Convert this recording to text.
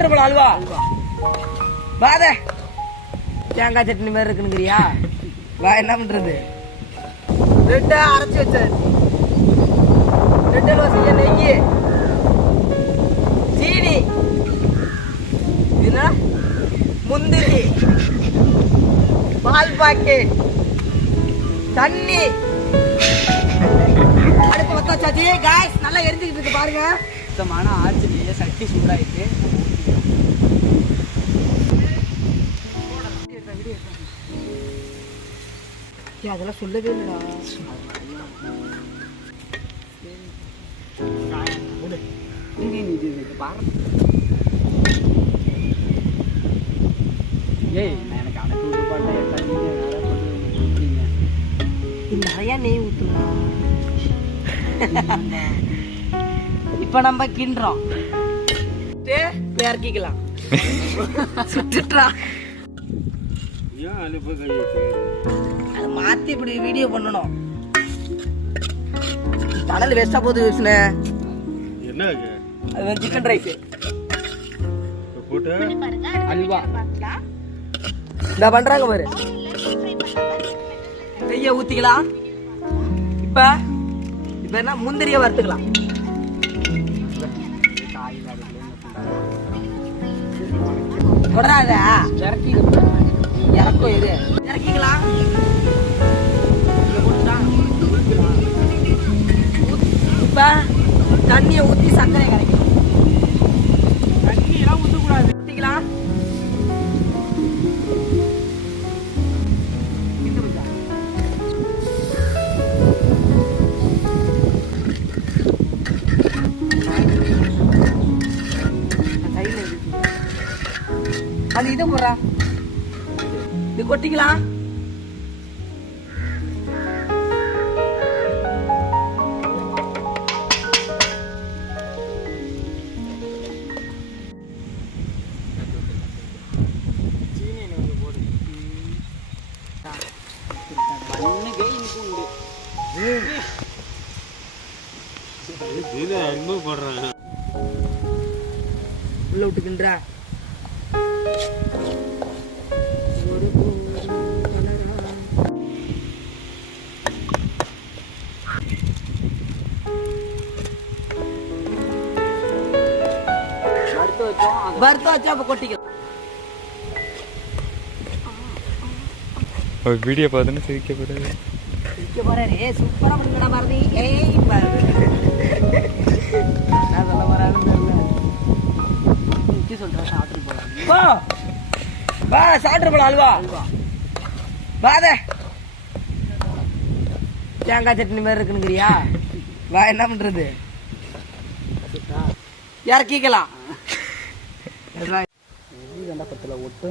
சாப்பிட்டு போலாம் அல்வா வாத தேங்காய் சட்னி மாதிரி இருக்குன்னுங்கிறியா வா என்ன பண்றது ரெட்டை அரைச்சி வச்சது ரெண்டு வசதியா நெய் சீனி என்ன முந்திரி பால் பாக்கெட் தண்ணி அடுப்பு வச்சாச்சு காய்ஸ் நல்லா எரிஞ்சுக்கிட்டு இருக்கு பாருங்க சுத்தமான ஆர்ச்சிலேயே சட்டி சூடாயிட்டு அதெல்லாம் சொல்லவே இல்லடா நிறைய நெய் ஊத்துலாம் இப்ப நம்ம கிண்டுறோம் இறக்கிக்கலாம் சுட்டுட்டா அது மாத்தி இப்படி வீடியோ பண்ணணும் கடல் வேஸ்டா போகுது விஷ்ணு என்ன அது சிக்கன் ரைஸ் போட்டு அல்வா இந்த பண்றாங்க பாரு நெய்ய ஊத்திக்கலாம் இப்ப என்ன முந்திரிய வறுத்துக்கலாம் தொடராத இறக்கும் இது இறக்கிக்கலாம் இப்ப தண்ணியை ஊத்தி சர்க்கரை கரைக்கும் தண்ணி எல்லாம் ஊத்தக்கூடாது ஊத்திக்கலாம் அது இதை போடுறா இது கொட்டிக்கலாம் உள்ள விட்டுக்கின்றா வறுத்து வச்சா அப்ப கொட்டிக்கலாம் வீடியோ பார்த்துன்னு சிரிக்க போறாரு சிரிக்க போறாரு சூப்பரா பண்ணுங்கடா பாரதி ஏய் நான் சொல்ல போறான்னு தெரியல சொல்றேன் சாப்பிட்டு போலாம் வா சாப்பிட்டு போலாம் அல்வா வாத தேங்காய் சட்னி மாதிரி இருக்குன்னுங்கிறியா வா என்ன பண்றது இறக்கிக்கலாம் ஒட்டு